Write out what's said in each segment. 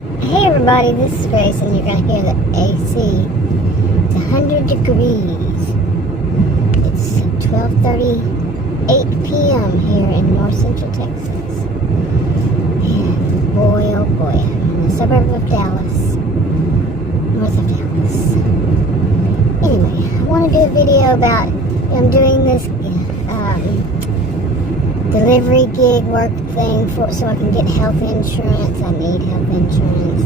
Hey everybody, this is Grace, and you're going to hear the AC. It's 100 degrees. It's 12:38 p.m. here in North Central Texas. And boy, oh boy, I'm in the suburb of Dallas, north of Dallas. Anyway, I want to do a video about, I'm doing this delivery gig work thing so I can get health insurance. I need health insurance.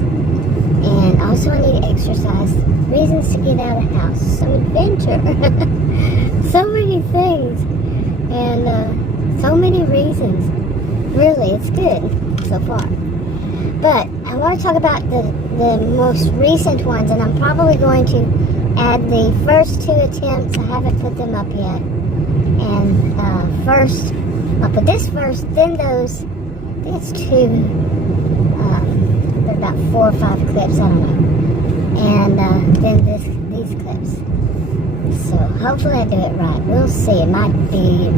And also I need exercise. Reasons to get out of the house. Some adventure. So many things. And so many reasons. Really, it's good so far. But I want to talk about the most recent ones. And I'm probably going to add the first two attempts. I haven't put them up yet. And first... I'll put this first, then those, I think it's two, they're about 4 or 5 clips, I don't know, and then these clips. So hopefully I do it right. We'll see. It might be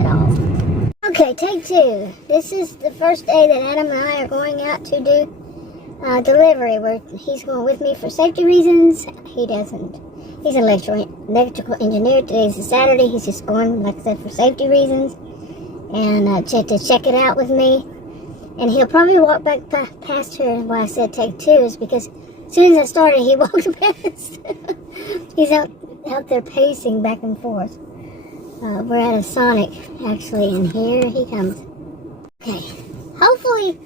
at all. Okay, take 2. This is the first day that Adam and I are going out to do delivery. He's going with me for safety reasons. He doesn't. He's an electrical engineer. Today's a Saturday. He's just going, like I said, for safety reasons. And to check it out with me. And he'll probably walk back past her. Why I said take 2 is because as soon as I started, he walked past. He's out there pacing back and forth. We're at a Sonic, actually, and here he comes. Okay, hopefully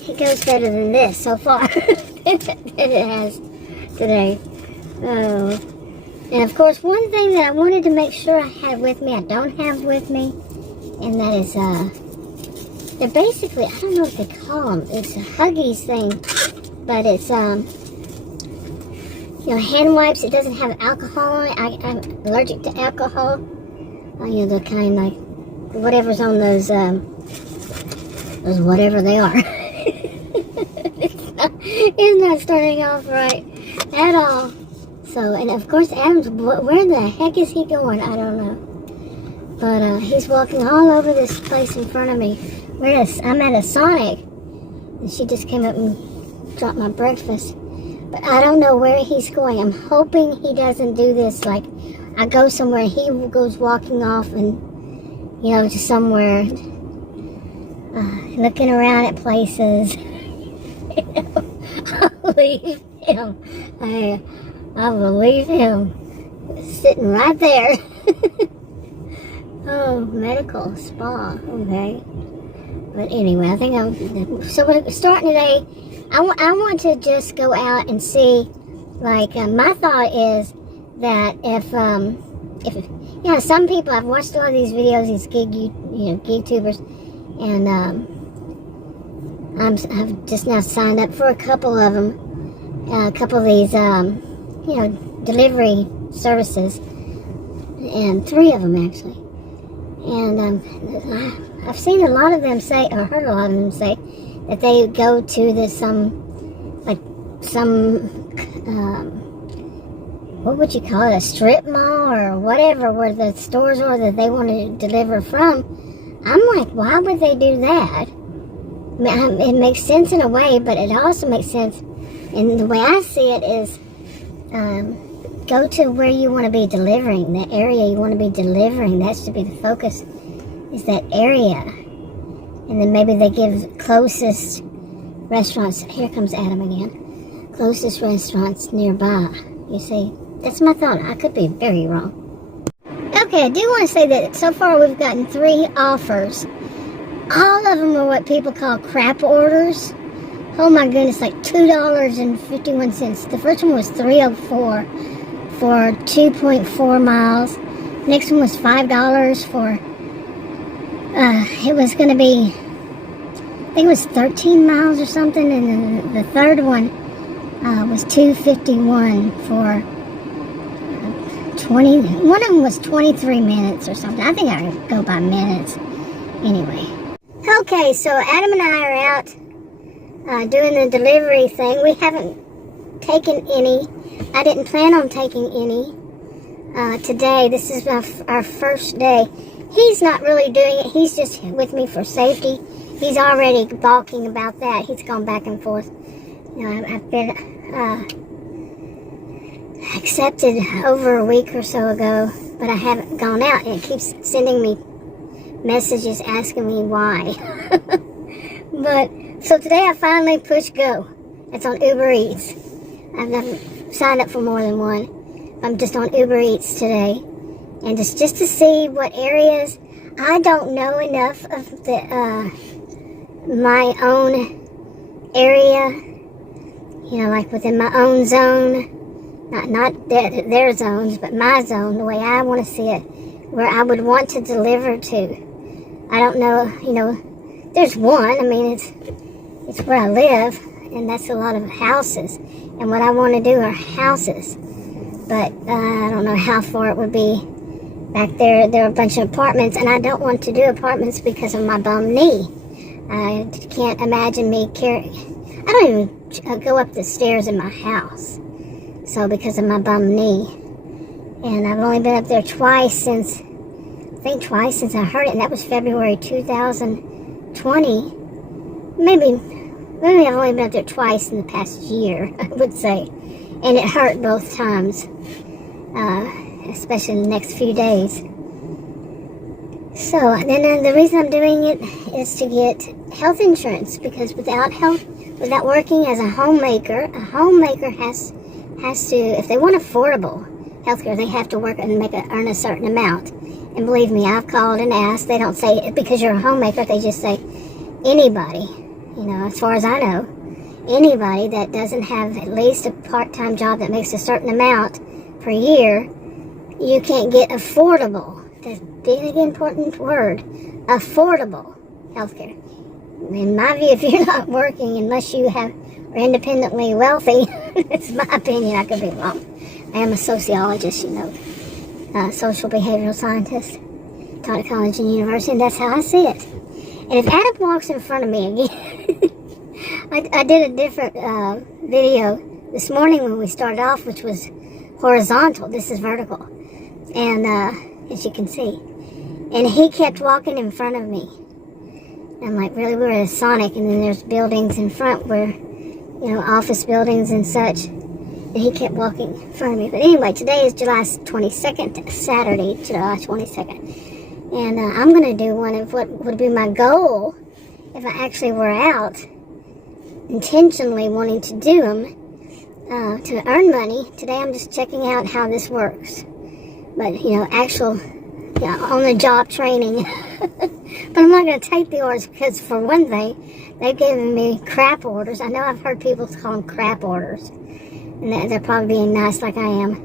he goes better than this so far than it has today. And of course, one thing that I wanted to make sure I had with me, I don't have with me, and that is, they're basically, I don't know what they call them. It's a Huggies thing, but it's, hand wipes. It doesn't have alcohol on it. I'm allergic to alcohol. The kind like, whatever's on those whatever they are. It's not starting off right at all. So, and of course, Adam's, where the heck is he going? I don't know. But he's walking all over this place in front of me. I'm at a Sonic. And she just came up and dropped my breakfast. But I don't know where he's going. I'm hoping he doesn't do this. Like, I go somewhere and he goes walking off and, to somewhere. Looking around at places. I'll leave him. I will leave him sitting right there. Oh, medical spa, okay. But anyway, I think so we're starting today. I want to just go out and see, like, my thought is that if some people, I've watched a lot of these videos, these gig tubers, and I've just now signed up for a couple of them, a couple of these, delivery services, and 3 of them actually. And I've seen a lot of them say, or heard a lot of them say, that they go to what would you call it, a strip mall or whatever, where the stores are that they want to deliver from. I'm like, why would they do that? I mean, it makes sense in a way, but it also makes sense, and the way I see it is, go to where you want to be delivering, the area you want to be delivering. That should be the focus, is that area. And then maybe they give closest restaurants. Here comes Adam again. Closest restaurants nearby. You see, that's my thought. I could be very wrong. Okay, I do want to say that so far we've gotten 3 offers. All of them are what people call crap orders. Oh my goodness, like $2.51. The first one was $3.04 for 2.4 miles. Next one was $5 for, it was going to be, I think it was 13 miles or something. And then the third one was $2.51 for 20, one of them was 23 minutes or something. I think I could go by minutes. Anyway. Okay, so Adam and I are out doing the delivery thing. We haven't taken any. I didn't plan on taking any today. This is our first day. He's not really doing it. He's just with me for safety. he's already balking about that. He's gone back and forth. You know, I've been accepted over a week or so ago, but I haven't gone out, and it keeps sending me messages asking me why. But so today I finally pushed go. It's on Uber Eats. I've never signed up for more than one. I'm just on Uber Eats today, and just to see what areas. I don't know enough of the my own area. You know, like within my own zone, not their zones, but my zone, the way I want to see it, where I would want to deliver to. I don't know, you know, there's one. I mean, it's where I live, and that's a lot of houses. And what I want to do are houses, but I don't know how far it would be. Back there are a bunch of apartments, and I don't want to do apartments because of my bum knee. I can't imagine me carrying. I don't even go up the stairs in my house. So because of my bum knee. And I've only been up there twice since I heard it, and that was February 2020. Maybe I've only been up there twice in the past year, I would say. And it hurt both times. Especially in the next few days. So then the reason I'm doing it is to get health insurance, because without working as a homemaker has to, if they want affordable healthcare, they have to work and earn a certain amount. And believe me, I've called and asked. They don't say because you're a homemaker. They just say anybody. You know, as far as I know, anybody that doesn't have at least a part-time job that makes a certain amount per year, you can't get affordable. That's a big important word. Affordable healthcare. In my view, if you're not working, unless you are independently wealthy, it's my opinion, I could be wrong. I am a sociologist, you know, social behavioral scientist, taught at college and university, and that's how I see it. And if Adam walks in front of me again, I did a different video this morning when we started off, which was horizontal. This is vertical. And as you can see, and he kept walking in front of me. I'm like, really? We're at a Sonic, and then there's buildings in front where, you know, office buildings and such. And he kept walking in front of me. But anyway, today is July 22nd, Saturday, July 22nd. And I'm going to do one of what would be my goal if I actually were out intentionally wanting to do them to earn money. Today I'm just checking out how this works. But, you know, actual, you know, on-the-job training. But I'm not going to take the orders because, for one thing, they've given me crap orders. I know I've heard people call them crap orders. And they're probably being nice like I am.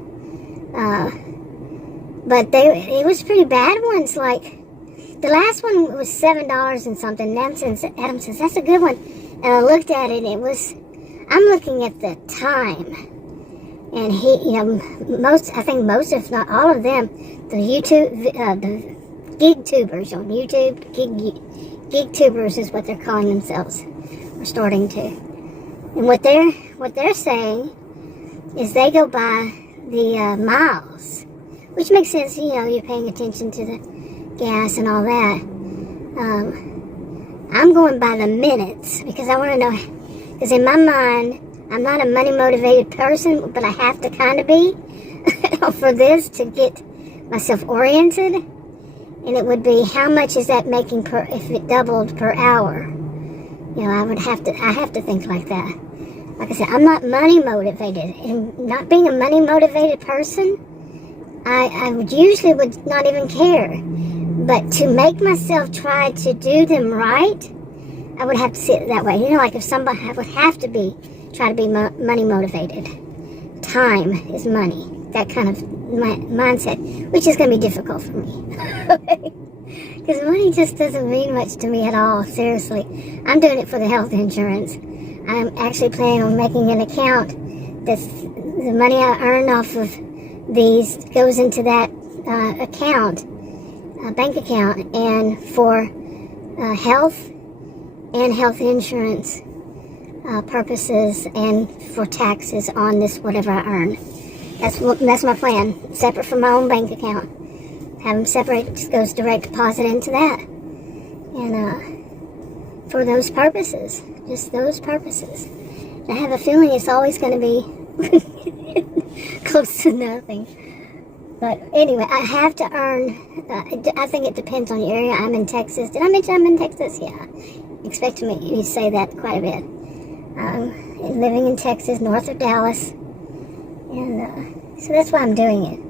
But it was pretty bad ones. Like, the last one was $7 and something. And Adam says, that's a good one. And I looked at it, and it was, I'm looking at the time. And he, you know, I think most, if not all of them, the gig tubers on YouTube, gig tubers is what they're calling themselves, or starting to. And what they're saying is they go by the miles, which makes sense. You know, you're paying attention to the gas and all that. I'm going by the minutes because I want to know, because in my mind, I'm not a money-motivated person, but I have to kind of be for this to get myself oriented. And it would be, how much is that making if it doubled per hour? You know, I have to think like that. Like I said, I'm not money-motivated. And not being a money-motivated person, I would not even care. But to make myself try to do them right, I would have to see it that way. You know, like if somebody, I would have to try to be money motivated. Time is money. That kind of mindset, which is going to be difficult for me. Because money just doesn't mean much to me at all, seriously. I'm doing it for the health insurance. I'm actually planning on making an account that's the money I earn off of these goes into that account, bank account, and for health and health insurance purposes, and for taxes on this whatever I earn. That's my plan. Separate from my own bank account. Have them separate. Just goes direct deposit into that. And for those purposes. Just those purposes. I have a feeling it's always going to be close to nothing. But anyway, I have to earn, I think it depends on your area. I'm in Texas. Did I mention I'm in Texas? Yeah. Expect me to say that quite a bit. Living in Texas, north of Dallas. And so that's why I'm doing it.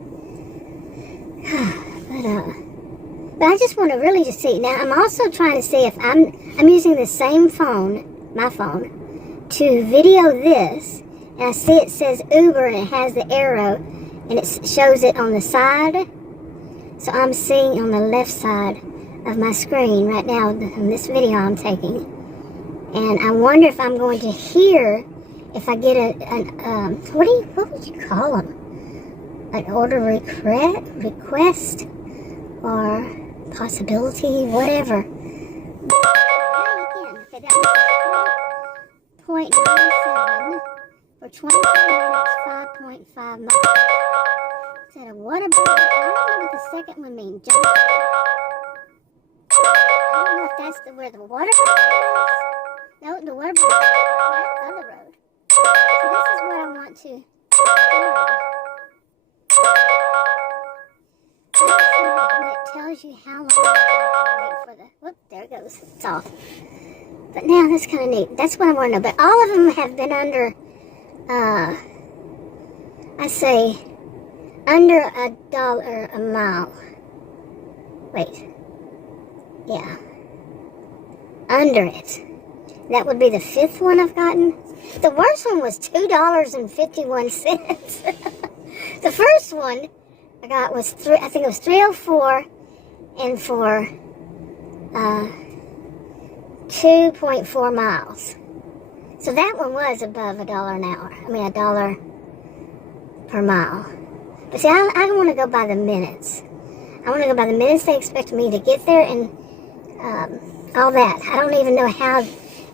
But I just want to really just see. Now, I'm also trying to see if I'm using the same phone, my phone, to video this. And I see it says Uber and it has the arrow. And it shows it on the side. So I'm seeing on the left side of my screen right now in this video I'm taking. And I wonder if I'm going to hear, if I get what would you call them? An order request or possibility, whatever. Okay, that was 0.97 for 24 minutes, 5.5 miles. Is that a water bird? I don't know what the second one means. I don't know if that's where the water bird is. No, the water bird is that other road. So this is what I want to do. And it tells you how long you have to wait for the... Whoop, there it goes. It's off. But now that's kind of neat. That's what I want to know. But all of them have been under... I say under $1 a mile. Wait. Yeah. Under it. That would be the 5th one I've gotten. The worst one was $2.51. The first one I got was I think it was $3.04 and for 2.4 miles. So that one was above $1 an hour. I mean, $1 per mile. But see, I don't want to go by the minutes. I want to go by the minutes they expect me to get there and all that. I don't even know how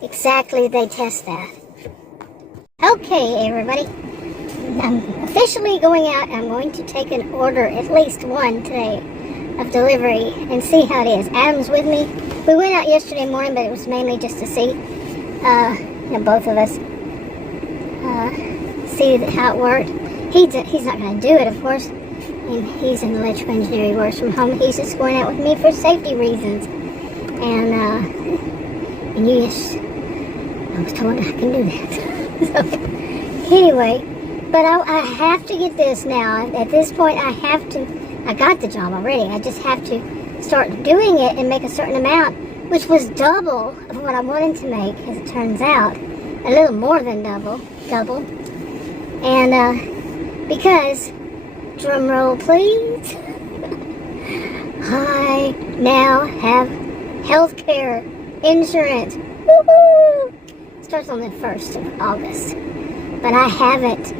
exactly they test that. Okay, everybody. I'm officially going out. I'm going to take an order, at least one today, of delivery and see how it is. Adam's with me. We went out yesterday morning, but it was mainly just to see, both of us, see how it worked. He's not going to do it, of course. And he's an electrical engineer. He works from home. He's just going out with me for safety reasons. And yes, I was told I can do that. So, anyway, but I have to get this now. At this point, I got the job already. I just have to start doing it and make a certain amount, which was double of what I wanted to make, as it turns out. A little more than double. And because, drum roll please, I now have health care insurance. Woohoo! Starts on the 1st of August. But I haven't.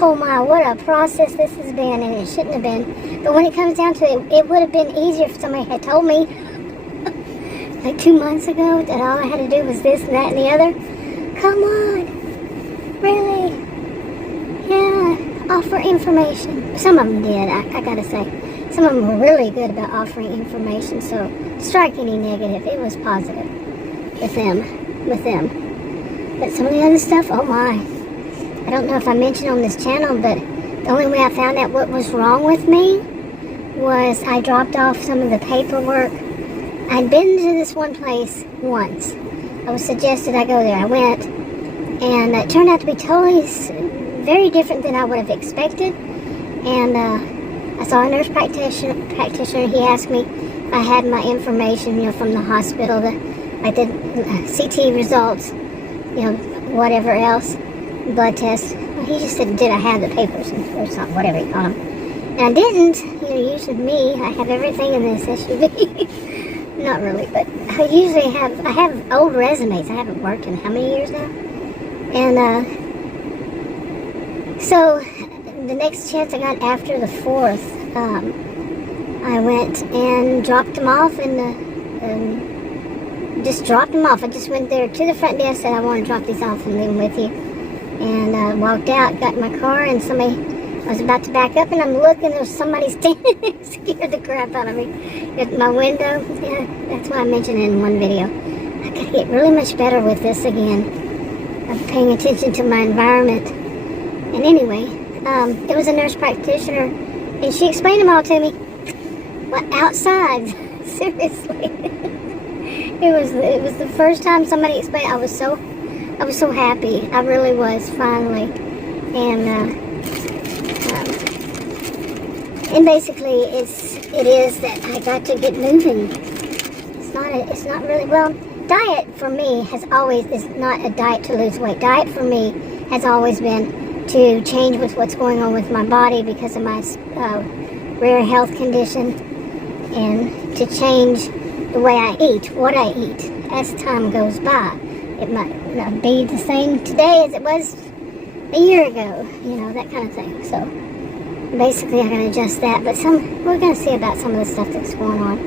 Oh my, what a process this has been, and it shouldn't have been. But when it comes down to it, it would have been easier if somebody had told me like 2 months ago that all I had to do was this and that and the other. Come on. Really? Yeah. Offer information. Some of them did, I gotta say. Some of them were really good about offering information, so strike any negative. It was positive with them. But some of the other stuff, oh my. I don't know if I mentioned on this channel, but the only way I found out what was wrong with me was I dropped off some of the paperwork. I'd been to this one place once. I was suggested I go there. I went, and it turned out to be totally very different than I would have expected. And I saw a nurse practitioner. He asked me if I had my information, from the hospital, like the CT results, whatever else, blood tests. Well, he just said, did I have the papers, or something, whatever you call them. And I didn't. Usually me, I have everything in this SUV. Not really, but I usually have old resumes. I haven't worked in how many years now? And so the next chance I got after the 4th, I went and dropped them off just dropped them off. I just went there to the front desk, said I want to drop these off and leave them with you. And walked out, got in my car, and somebody was about to back up, and I'm looking, there's somebody standing there, scared the crap out of me at my window. Yeah, that's why I mentioned it in one video. I gotta get really much better with this again, of paying attention to my environment. And anyway, there was a nurse practitioner, and she explained them all to me. Well, outside, seriously, it was the first time somebody explained. I was so happy. I really was, finally. And basically, it is that I got to get moving. It's not really, well, diet for me is not a diet to lose weight. Diet for me has always been to change with what's going on with my body because of my rare health condition, and to change the way I eat, what I eat, as time goes by. It might not be the same today as it was a year ago, that kind of thing. So basically I gotta adjust that, but we're gonna see about some of the stuff that's going on.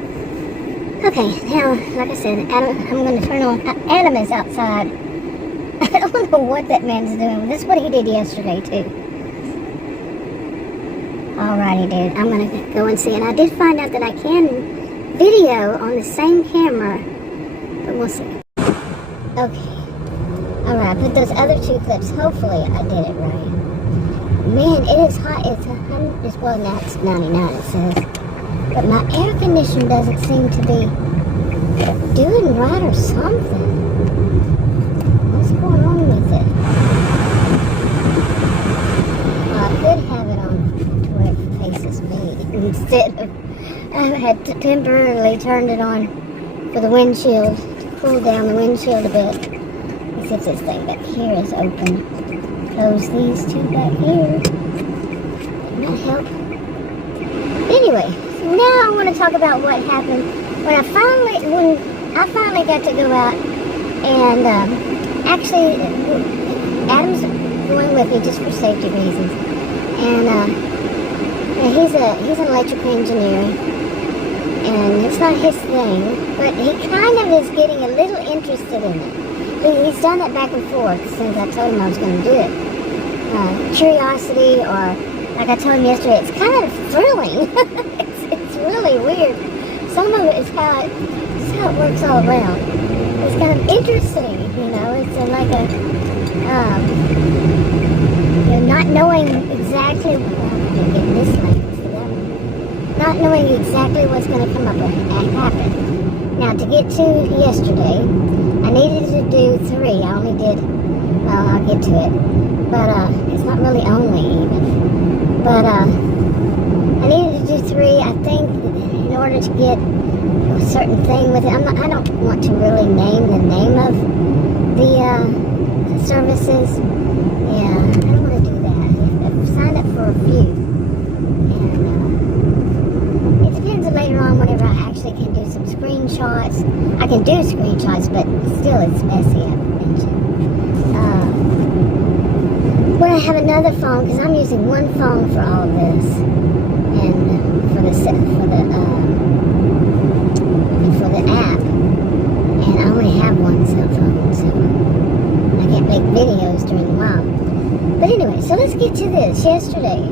Okay, now, like I said, I'm gonna turn on, Adam is outside. I don't know what that man's doing. That's what he did yesterday too. Alrighty, dude, I'm gonna go and see, and I did find out that I can video on the same camera, but we'll see. Okay. Alright, I put those other 2 clips. Hopefully I did it right. Man, it is hot. It's 100. Well, now it's 99, it says. But my air conditioner doesn't seem to be doing right or something. What's going on with it? Well, I could have it on to where it faces me instead of... I had temporarily turned it on for the windshield, to cool down the windshield a bit. Let's see if this thing back here is open. Close these 2 back here. Did not help. Anyway, now I want to talk about what happened when I finally got to go out, and actually Adam's going with me just for safety reasons, and he's an electrical engineer, and it's not his thing, but he kind of is getting a little interested in it. He's done it back and forth since I told him I was going to do it. Curiosity, or like I told him yesterday, it's kind of thrilling. it's really weird. Some of it is how it works all around. It's kind of interesting, It's like not knowing exactly. Not knowing exactly what's going to come up and happen. Now, to get to yesterday, I needed to do 3. I only did, well, I'll get to it. But, it's not really only even. But, I needed to do 3, I think, in order to get a certain thing with it. I don't want to really name the name of the services. Yeah, I don't want to do that. I've signed up for a few. And, it depends on later on whenever I actually can do some screenshots. I can do screenshots, but still it's messy, I mentioned. When I have another phone, because I'm using one phone for all of this, and for the app, and I only have one cell phone, so I can't make videos during the while. But anyway, so let's get to this. Yesterday,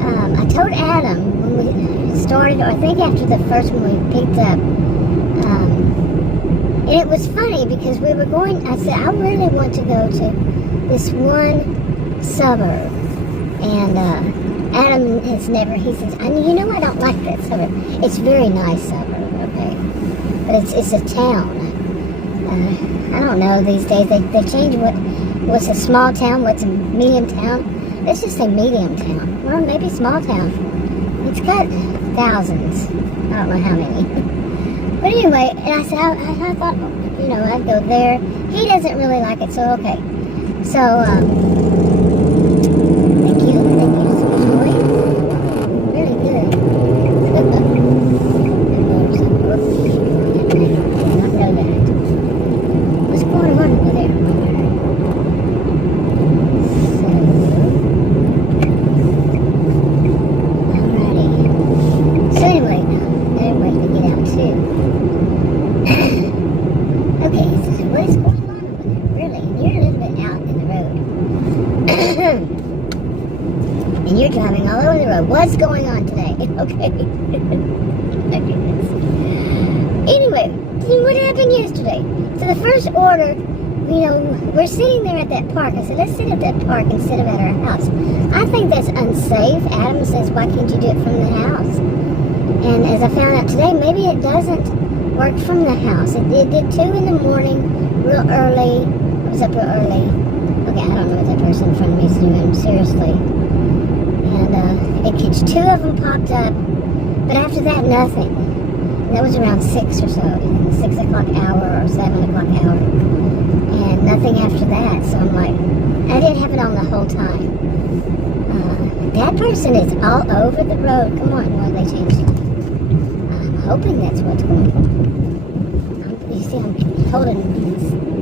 I told Adam when we started, or I think after the first one we picked up, and it was funny because we were going, I said, I really want to go to this one suburb, and Adam has never, he says, I don't like that suburb. It's a very nice suburb, okay, but it's a town. I don't know, these days they change what's a small town, what's a medium town. Let's just say medium town, or maybe small town. It's got thousands, I don't know how many. But anyway, and I said, I thought, I'd go there. He doesn't really like it, so okay. So, thank you so much, boy. Really good. I know that. What's going on over there? So anyway, another way to get out too. Okay, so what is going on over there? Really? You're a little bit out in the road. And you're driving all over the road. What's going on today? Okay. Anyway, what happened yesterday. So the first order, we're sitting there at that park. I said, let's sit at that park instead of at our house. I think that's unsafe. Adam says, why can't you do it from the house? And as I found out today, maybe it doesn't work from the house. It did 2 in the morning, real early. I was up real early. Okay, I don't know what that person in front of me is doing, seriously. And it gets 2 of them popped up, but after that, nothing. And that was around 6 or so, 6 o'clock hour or 7 o'clock hour. And nothing after that, so I'm like, I didn't have it on the whole time. That person is all over the road. Come on, why they changed it? I'm hoping that's what's going on. You see, I'm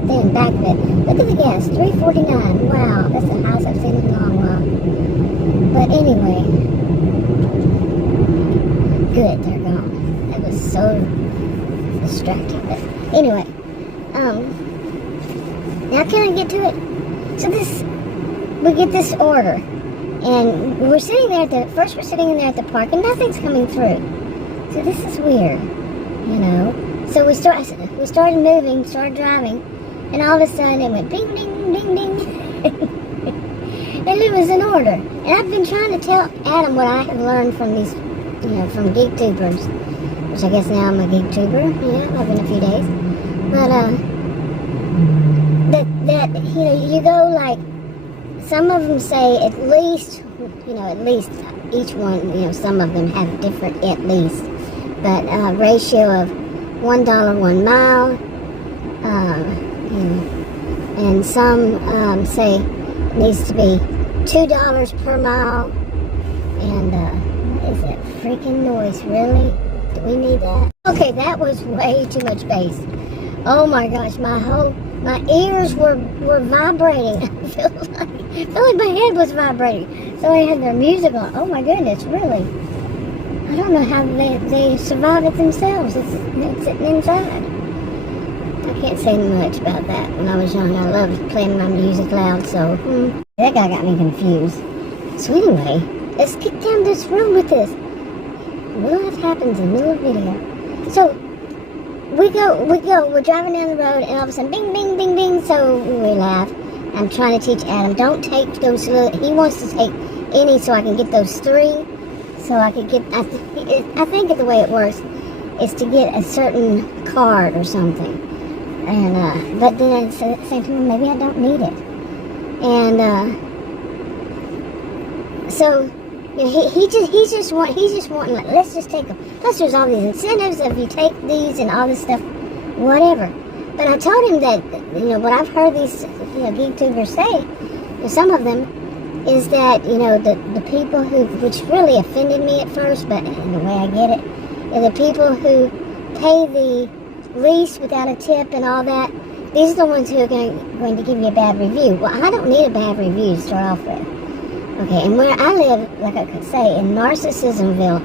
staying back of it. Look at the gas, $3.49. Wow, that's the highest I've seen in a long while. But anyway, good, they're gone. That was so distracting. But anyway, now can I get to it? So we get this order, and we're sitting there we're sitting in there at the park, and nothing's coming through. So this is weird, So we started moving, started driving, and all of a sudden it went ding, ding, ding, ding. And it was an order. And I've been trying to tell Adam what I have learned from these, from geek tubers, which I guess now I'm a geek tuber. I've been a few days. But, you go like, some of them say at least each one, some of them have different at least, but ratio of $1 1 mile, and some say it needs to be $2 per mile, and what is that freaking noise, really? Do we need that? Okay, that was way too much bass. Oh my gosh, my ears were vibrating. I feel like my head was vibrating. So I had their music on. Oh my goodness, really? I don't know how they survive it themselves. It's sitting inside. I can't say much about that. When I was young, I loved playing my music loud, so that guy got me confused. So anyway, let's get down this road with this. What happens in the middle of the video? So we're driving down the road, and all of a sudden, bing, bing, bing, bing, so we laugh. I'm trying to teach Adam, don't take those, he wants to take any so I can get those 3, so I could get, I think the way it works is to get a certain card or something, and, but then at the same time, maybe I don't need it, and, so, he's just wanting, like, let's just take them. Plus, there's all these incentives if you take these and all this stuff, whatever. But I told him that, what I've heard these, geek tubers say, some of them, is that, the people who, which really offended me at first, but in the way I get it, are the people who pay the least without a tip and all that. These are the ones who are going to give you a bad review. Well, I don't need a bad review to start off with. Okay, and where I live, like I could say, in Narcissismville,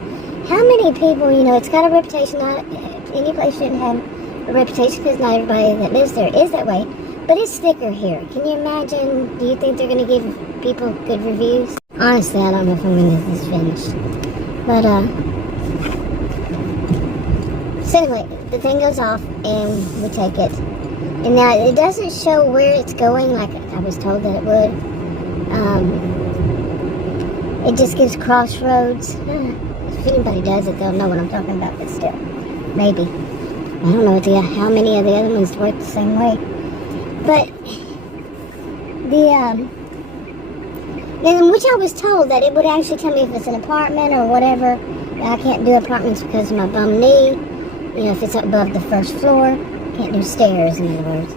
how many people, it's got a reputation, not any place shouldn't have a reputation because not everybody that lives there is that way, but it's thicker here. Can you imagine, do you think they're going to give people good reviews? Honestly, I don't know if I'm going to get this finished. But, so anyway, the thing goes off and we take it. And now it doesn't show where it's going like I was told that it would. It just gives crossroads. If anybody does it, they'll know what I'm talking about, but still, maybe. I don't know how many of the other ones work the same way. But, which I was told that it would actually tell me if it's an apartment or whatever. I can't do apartments because of my bum knee. If it's above the first floor. Can't do stairs, in other words.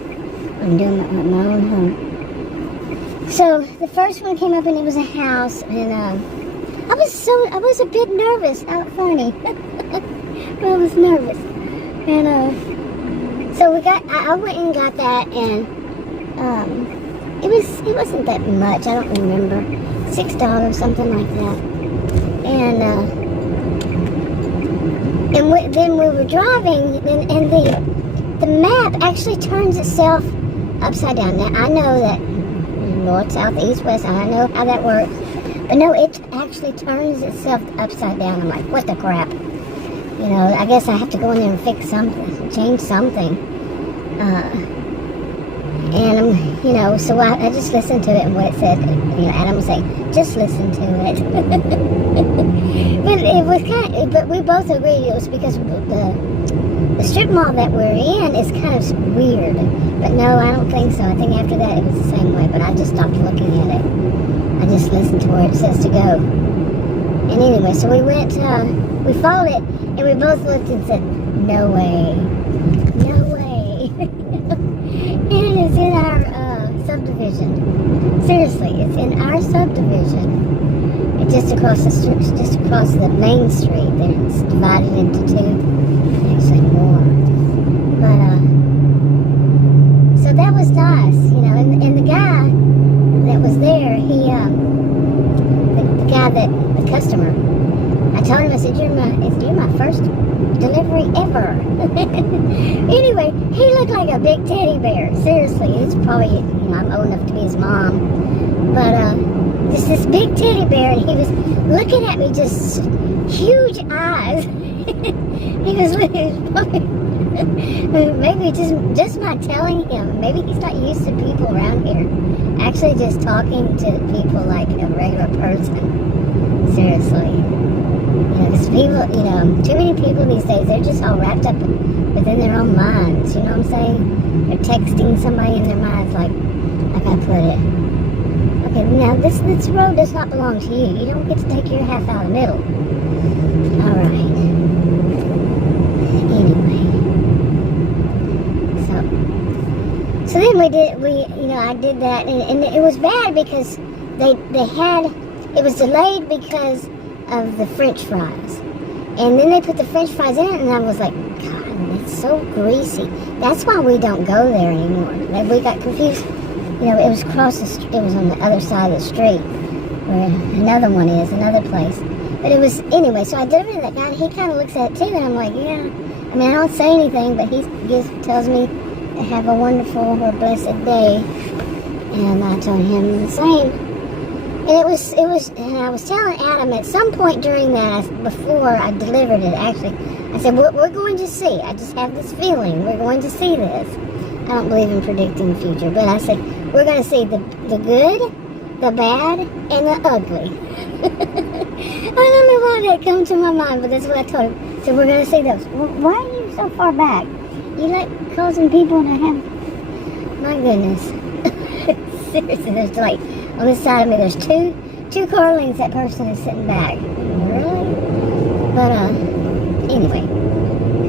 I'm doing my own home. So the first one came up and it was a house, and I was a bit nervous. Not funny. I was nervous, and so I went and got that, and it wasn't that much. I don't remember, $6, something like that, and then we were driving, and the map actually turns itself upside down. Now I know that. North, south, east, west, I know how that works. But no, it actually turns itself upside down. I'm like, what the crap? I guess I have to go in there and fix something. change something. And so I just listened to it and what it said. Adam was saying, just listen to it. But it was but we both agreed it was because the strip mall that we're in is kind of weird. But no, I don't think so. I think after that it was the same way, but I just stopped looking at it. I just listened to where it says to go. And anyway, so we went, we followed it, and we both looked and said, no way. No way. And it's in our subdivision. Seriously, it's in our subdivision. It's just across the street, just across the main street. It's divided into two, actually more. But so that was nice, and the guy that was there, he the guy the customer, I told him, I said, you're my first delivery ever. Anyway, he looked like a big teddy bear. Seriously, he's probably, I'm old enough to be his mom. But just this big teddy bear, and he was looking at me, just huge eyes. He was probably, maybe just my telling him, maybe he's not used to people around here actually just talking to people like a regular person. Seriously. Because people, too many people these days, they're just all wrapped up within their own minds, you know what I'm saying? They're texting somebody in their minds like I put it. Okay, now this road does not belong to you. You don't get to take your half out of the middle. Alright. Anyway. So then I did that, and it was bad because it was delayed because of the French fries. And then they put the French fries in it, and I was like, God, it's so greasy. That's why we don't go there anymore. We got confused. It was it was on the other side of the street where another one is, another place. But it was, anyway, so I delivered that guy, and he kind of looks at it too, and I'm like, yeah. I mean, I don't say anything, but he tells me to have a wonderful or blessed day. And I told him the same. And and I was telling Adam at some point during that, before I delivered it, actually, I said, we're going to see. I just have this feeling. We're going to see this. I don't believe in predicting the future, but I said, we're going to see the good, the bad, and the ugly. I don't know why that came to my mind, but that's what I told him. So we're going to see those. Why are you so far back? You like causing people to have, my goodness. Seriously, there's like, on this side of me, there's two car lanes. That person is sitting back. Really? But anyway,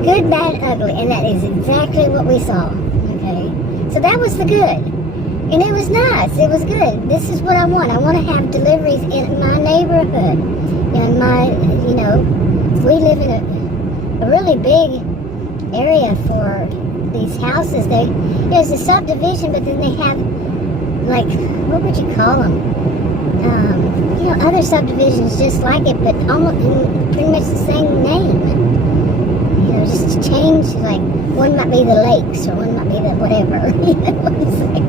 good, bad, ugly, and that is exactly what we saw. Okay, so that was the good, and it was nice. It was good. This is what I want. I want to have deliveries in my neighborhood. In my, we live in a really big area for these houses. There's a subdivision, but then they have, like, what would you call them? Other subdivisions just like it, but almost pretty much the same name. Just to change, like, one might be the lakes, or one might be the whatever. You know what I'm saying?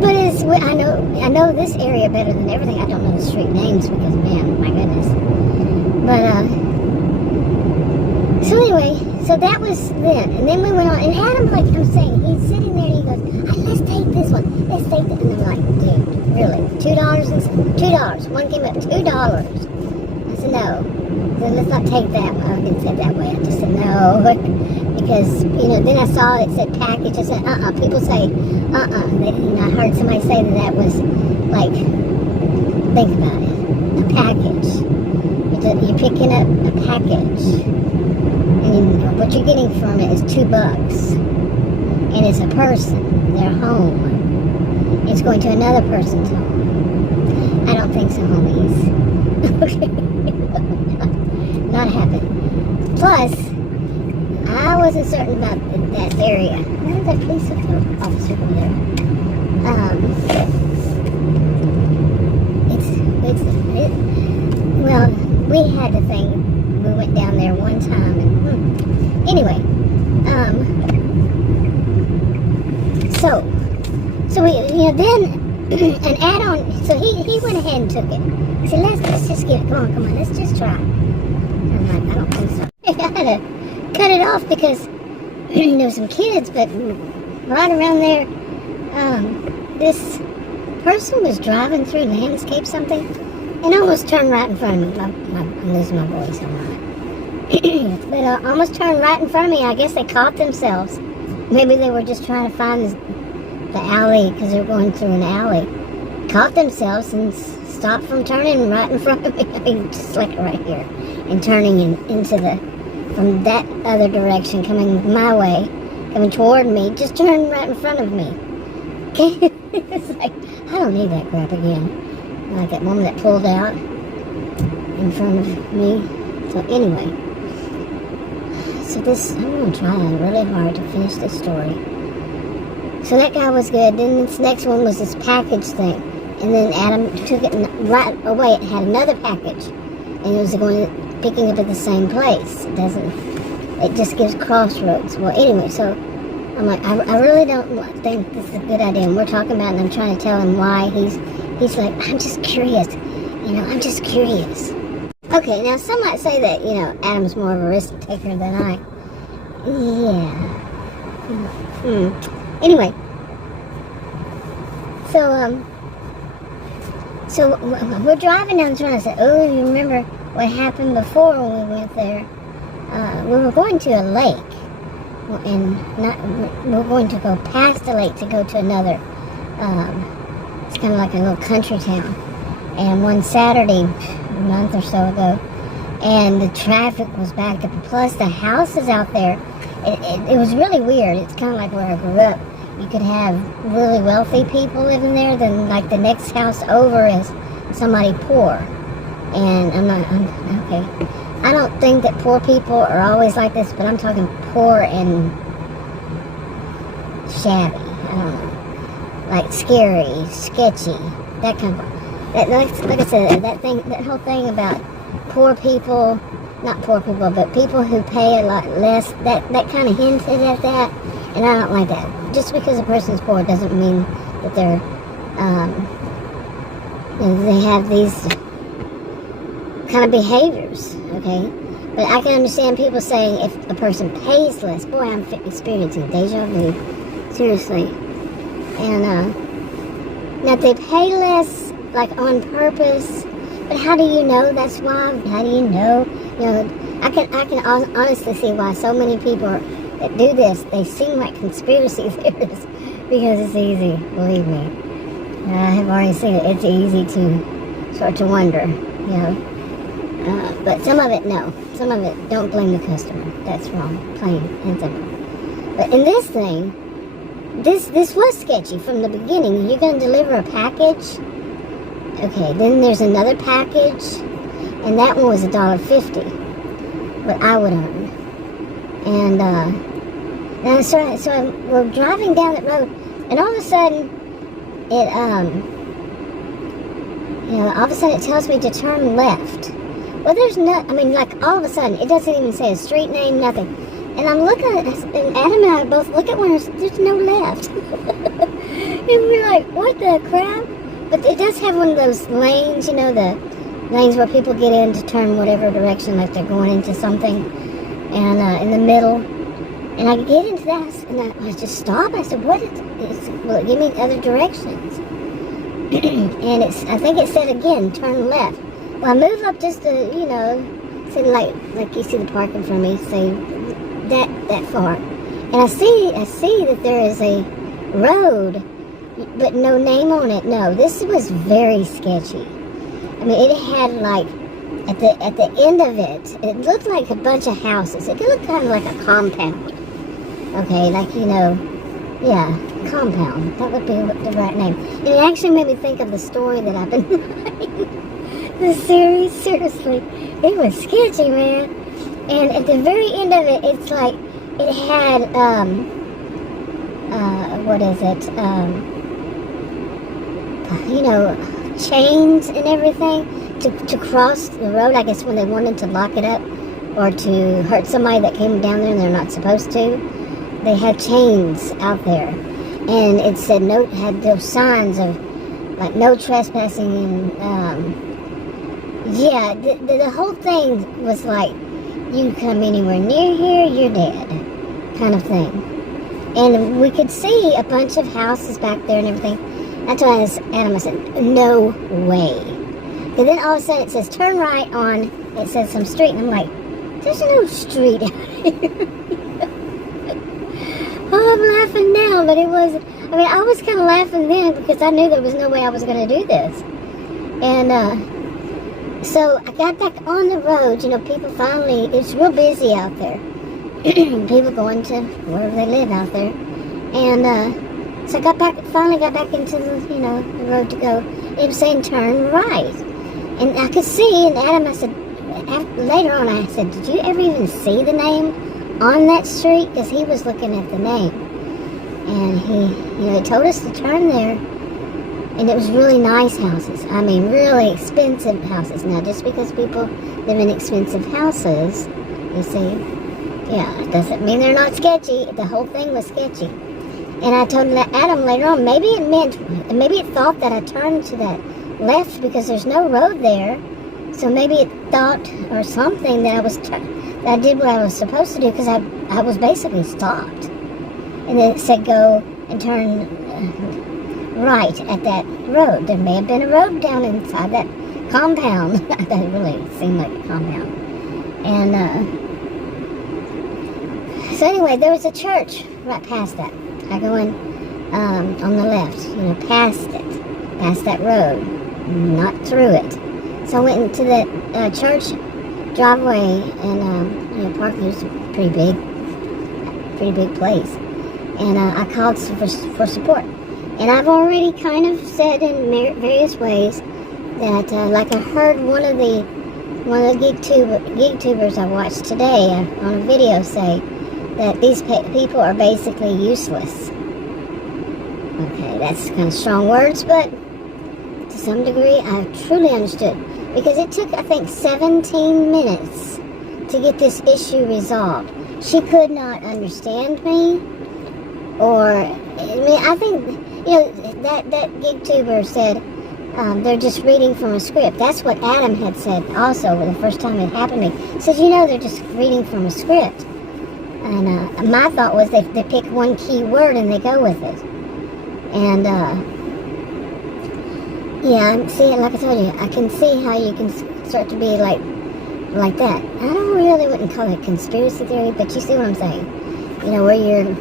But I know this area better than everything. I don't know the street names because, man, my goodness. But, so anyway, so that was then. And then we went on, and Adam, like I'm saying, he's sitting there and he goes, let's take this one. Let's take this. And I'm like, dude, really? $2? One came up, $2. I said, no. I said, let's not take that one. I didn't say it that way. I just said, no. Because, then I saw it said package. I said, People say, I heard somebody say that was, like, think about it, a package. You're picking up a package. And what you're getting from it is $2. And it's a person, their home. It's going to another person's home. I don't think so, homies. Okay. Not happening. Plus, I wasn't certain about that area. Where's that police officer over there? Well, we had the thing. We went down there one time. And, anyway, so we, then an add-on. So he went ahead and took it. He said, let's just get it. Come on, let's just try. I'm like, I don't think so. I had to cut it off because there were some kids, but right around there, this person was driving through landscape something and almost turned right in front of me. I'm losing my voice, I'm not. But almost turned right in front of me. I guess they caught themselves. Maybe they were just trying to find the alley because they were going through an alley. Caught themselves and stopped from turning right in front of me. I mean, just like right here. And turning into from that other direction, coming my way, coming toward me, just turned right in front of me. Okay? It's like, I don't need that crap again. Like that woman that pulled out in front of me. So anyway, I'm going to try really hard to finish this story. So that guy was good. Then this next one was this package thing. And then Adam took it right away. It had another package. And it was picking up at the same place. It just gives crossroads. Well, anyway, so I'm like, I really don't think this is a good idea. And we're talking about it, and I'm trying to tell him why. He's like, I'm just curious. I'm just curious. Okay, now some might say that, Adam's more of a risk taker than I. Yeah. Anyway. So we're driving down the road. I said, oh, you remember what happened before when we went there? We were going to a lake. We were going to go past the lake to go to another. It's kind of like a little country town. And one Saturday, a month or so ago, and the traffic was backed up. Plus, the houses out there, it was really weird. It's kind of like where I grew up. You could have really wealthy people living there, then like the next house over is somebody poor. And okay. I don't think that poor people are always like this, but I'm talking poor and shabby. I don't know. Like scary, sketchy, that kind of. Like I said, that whole thing about poor people, not poor people, but people who pay a lot less, that kind of hinted at that, and I don't like that. Just because a person's poor doesn't mean that they're, they have these kind of behaviors, okay? But I can understand people saying if a person pays less. Boy, I'm experiencing deja vu, seriously. And now they pay less, like on purpose, but how do you know that's why? How do you know? I can honestly see why so many people that do this, they seem like conspiracy theorists because it's easy, believe me. I have already seen it. It's easy to start to wonder, but some of it, no. Some of it, don't blame the customer. That's wrong, plain and simple. But in this thing, this was sketchy from the beginning. You're going to deliver a package. Okay, then there's another package, and that one was $1.50, what I would earn. And so we're driving down that road, and all of a sudden, it tells me to turn left. Well, there's all of a sudden, it doesn't even say a street name, nothing. And I'm looking at it, and Adam and I both look at one, there's no left. And we're like, what the crap? But it does have one of those lanes, the lanes where people get in to turn whatever direction, like they're going into something, and in the middle. And I get into that, and I just stop. I said, will it give me other directions? And I think it said again, turn left. Well, I move up just to, say like you see the park in front of me, say that far. And I see that there is a road, but no name on it. No, this was very sketchy. I mean, it had like, at the end of it looked like a bunch of houses. It looked kind of like a compound. Okay, compound. That would be the right name. And it actually made me think of the story that I've been writing. The series, seriously. It was sketchy, man. And at the very end of it, it's like, it had, chains and everything to cross the road, I guess, when they wanted to lock it up or to hurt somebody that came down there and they're not supposed to. They had chains out there, and it said had those signs of like no trespassing, and the whole thing was like, you come anywhere near here, you're dead. kind of thing. And we could see a bunch of houses back there and everything. I told Adam, I said, no way. And then all of a sudden it says, turn right on, it says some street. And I'm like, there's no street out here. Oh, I'm laughing now, but it was, I mean, I was kind of laughing then because I knew there was no way I was going to do this. And so I got back on the road. You know, people finally, it's real busy out there. People going to wherever they live out there. And so I finally got back into the, you know, the road to go. It was saying turn right. And I could see, and Adam, I said, later on I said, did you ever even see the name on that street? Because he was looking at the name. And he told us to turn there. And it was really nice houses. I mean, really expensive houses. Now, just because people live in expensive houses, you see, yeah, it doesn't mean they're not sketchy. The whole thing was sketchy. And I told Adam later on, maybe it thought that I turned to that left because there's no road there. So maybe it thought or something that I did what I was supposed to do because I was basically stopped. And then it said go and turn right at that road. There may have been a road down inside that compound. That really seemed like a compound. And so anyway, there was a church right past that. I go in on the left, you know, past that road, not through it. So I went into the church driveway and parking was a pretty big place. And I called for support. And I've already kind of said in various ways that, like I heard one of the gig tubers I watched today on a video say that these people are basically useless. Okay, that's kind of strong words, but to some degree I truly understood. Because it took, I think, 17 minutes to get this issue resolved. She could not understand me, or, I mean, I think, you know, that gig tuber said they're just reading from a script. That's what Adam had said also the first time it happened to me. He said, you know, they're just reading from a script. And my thought was they pick one key word and they go with it. And, yeah, I'm seeing, like I told you, I can see how you can start to be like that. I wouldn't call it conspiracy theory, but you see what I'm saying. You know, where you're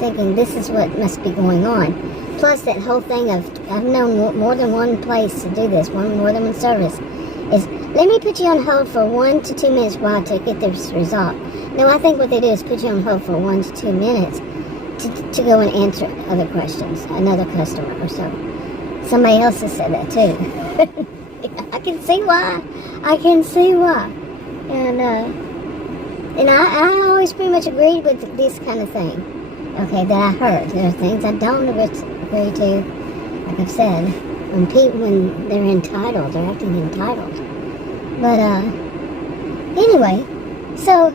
thinking this is what must be going on. Plus that whole thing of, I've known more than one place to do this, more than one service, is let me put you on hold for 1 to 2 minutes while I get this resolved. No, I think what they do is put you on hold for 1 to 2 minutes to go and answer other questions, another customer or so. Somebody else has said that too. I can see why. And I always pretty much agreed with this kind of thing. Okay, that I heard. There are things I don't agree to. Like I've said, when they're entitled, they're acting entitled. But anyway, so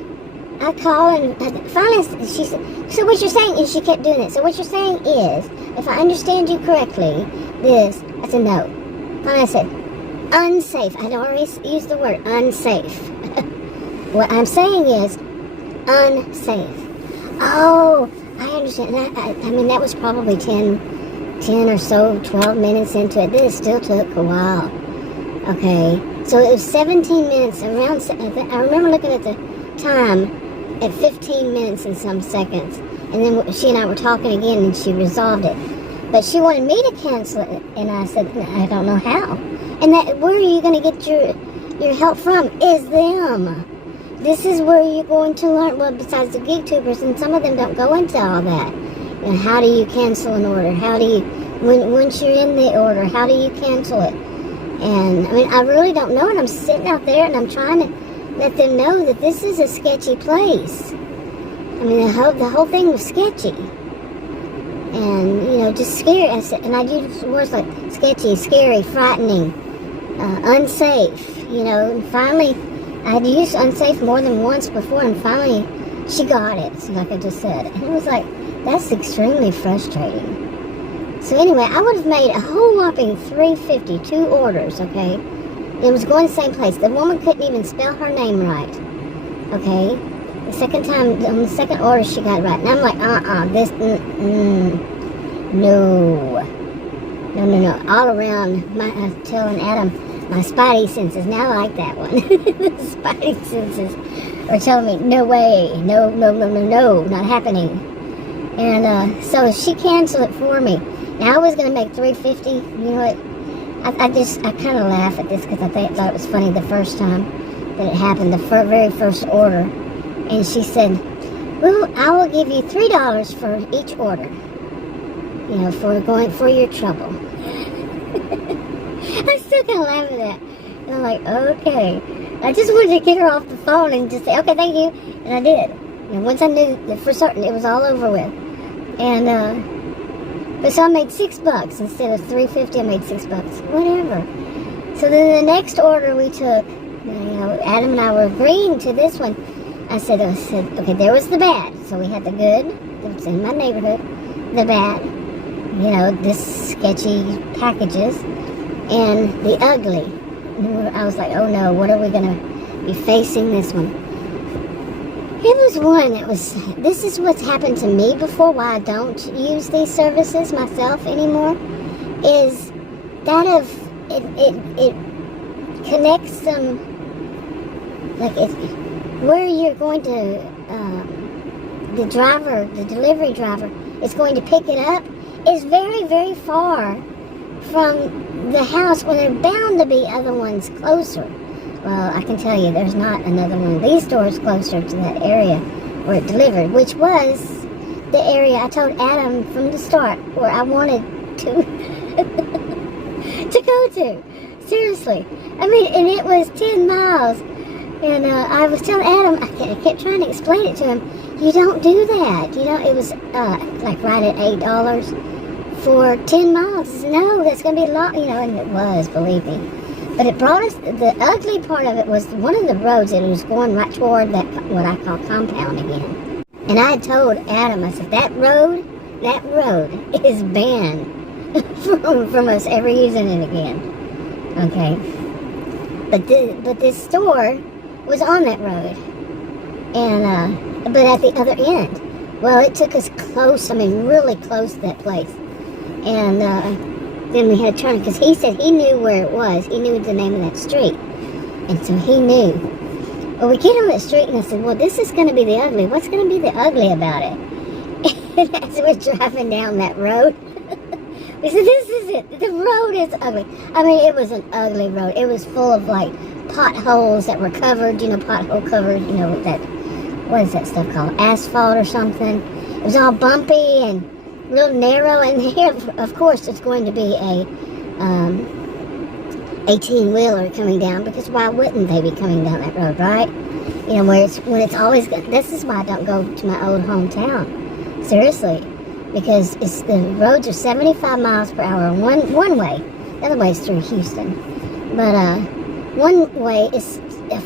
I call and finally she said, so what you're saying is, she kept doing it. So what you're saying is, if I understand you correctly, this, I said no. Finally I said, unsafe. I'd already used the word unsafe. What I'm saying is unsafe. Oh, I understand. I mean, that was probably 10 or so, 12 minutes into it. This still took a while. Okay, so it was 17 minutes, I remember looking at the time at 15 minutes and some seconds. And then she and I were talking again and she resolved it. But she wanted me to cancel it, and I said, I don't know how. And where are you going to get your help from? Is them. This is where you're going to learn, well, besides the gig tubers, and some of them don't go into all that. You know, how do you cancel an order? How do you, once you're in the order, how do you cancel it? And, I mean, I really don't know, and I'm sitting out there, and I'm trying to let them know that this is a sketchy place. I mean, the whole thing was sketchy. And, you know, just scary. And I use words like sketchy, scary, frightening, unsafe, you know. And finally, I had used unsafe more than once before, and finally she got it, like I just said. And it was like, that's extremely frustrating. So anyway, I would have made a whole whopping $3.52 orders, okay? It was going to the same place. The woman couldn't even spell her name right, okay? The second time, on the second order, she got it right. And I'm like, this, no. All around, telling Adam, my spidey senses, now I like that one. The spidey senses are telling me, no way, no, not happening. And so she canceled it for me. Now I was going to make $350. You know what? I kind of laugh at this because I thought it was funny the first time that it happened, the very first order. And she said, well, I will give you $3 for each order, you know, for your trouble. I still kind of laugh at that. And I'm like, okay. I just wanted to get her off the phone and just say, okay, thank you. And I did. And once I knew that for certain it was all over with. And, but so I made $6 instead of $350. I made $6. Whatever. So then the next order we took, you know, Adam and I were agreeing to this one. I said, okay, there was the bad. So we had the good, that was in my neighborhood, the bad, you know, this sketchy packages, and the ugly. And I was like, oh no, what are we going to be facing this one? It was one that was, this is what's happened to me before, why I don't use these services myself anymore, is that of, it connects them, like where you're going to, the delivery driver is going to pick it up is very, very far from the house when there are bound to be other ones closer. Well, I can tell you there's not another one of these stores closer to that area where it delivered, which was the area I told Adam from the start where I wanted to to go to. Seriously. I mean, and it was 10 miles. And I was telling Adam, I kept trying to explain it to him, you don't do that. You know, it was like right at $8 for 10 miles. He said, no, that's going to be a lot, you know, and it was, believe me. But it brought us, the ugly part of it was one of the roads that it was going right toward that, what I call compound again. And I had told Adam, I said, that road is banned from us ever using it again. Okay. But this store was on that road, and but at the other end. Well, it took us close, I mean really close to that place, and then we had to turn, because he said he knew where it was, he knew the name of that street, and so he knew. Well, we get on that street, and I said, well, this is going to be the ugly, what's going to be the ugly about it? And as we're driving down that road, we said, this is it, the road is ugly. I mean, it was an ugly road. It was full of like potholes that were covered, you know, pothole covered, you know, that, what is that stuff called, asphalt or something. It was all bumpy and real narrow, and here, of course, it's going to be a 18-wheeler coming down, because why wouldn't they be coming down that road, right? You know, when it's always, this is why I don't go to my old hometown, seriously, because the roads are 75 miles per hour one way. The other way is through Houston, but one way is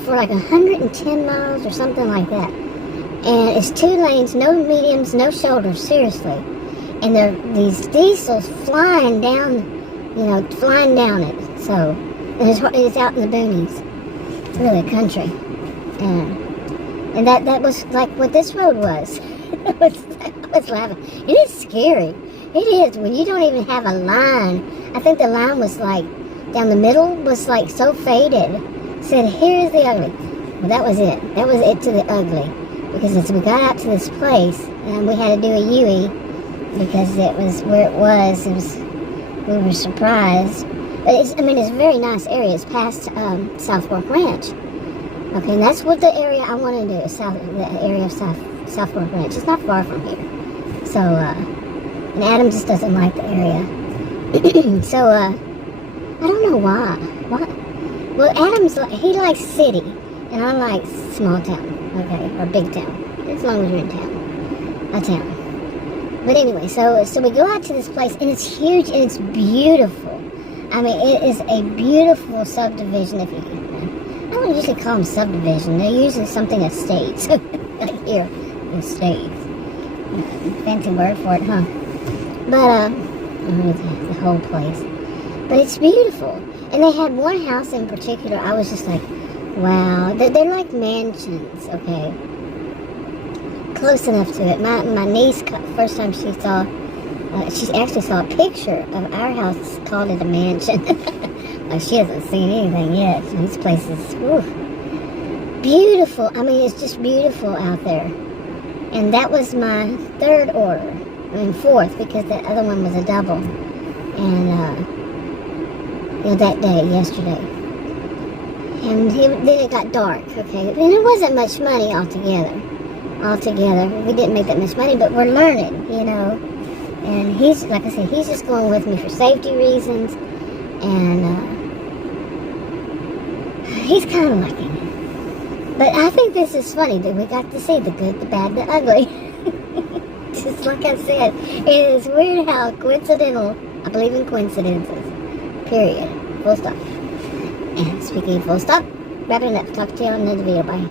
for like 110 miles or something like that, and it's 2 lanes, no mediums, no shoulders, seriously, and there are these diesels flying down, you know, flying down it. So it's out in the boonies. It's really country, and that was like what this road was. I was laughing. It is scary. It is when you don't even have a line. I think the line was like down the middle was like so faded. It said, here's the ugly. Well, that was it. That was it to the ugly. Because as we got out to this place, and we had to do a U-E because it was where it was. We were surprised. But it's a very nice area. It's past South Fork Ranch. Okay, and that's what the area I want to do. The area of South Fork Ranch. It's not far from here. So, and Adam just doesn't like the area. So, I don't know why. Well, he likes city, and I like small town, okay, or big town, as long as you're in town, a town. But anyway, so we go out to this place, and it's huge, and it's beautiful. I mean, it is a beautiful subdivision. I don't usually call them subdivision. They're usually something estates. Like here, estates. Fancy word for it, huh? But, the whole place. But it's beautiful. And they had one house in particular, I was just like, wow. They're like mansions, okay? close enough to it. My niece, first time she actually saw a picture of our house, called it a mansion. Like, she hasn't seen anything yet. These places, beautiful. I mean, it's just beautiful out there. And that was my third order. I mean, fourth, because the other one was a double. And, that day, yesterday. And then it got dark, okay? And it wasn't much money altogether. We didn't make that much money, but we're learning, And he's, like I said, he's just going with me for safety reasons. And, he's kind of liking it. But I think this is funny that we got to see the good, the bad, the ugly. Just like I said, it is weird how coincidental. I believe in coincidences. Period. Full stop. And speaking of full stop, wrapping it up. Talk to you on another video. Bye.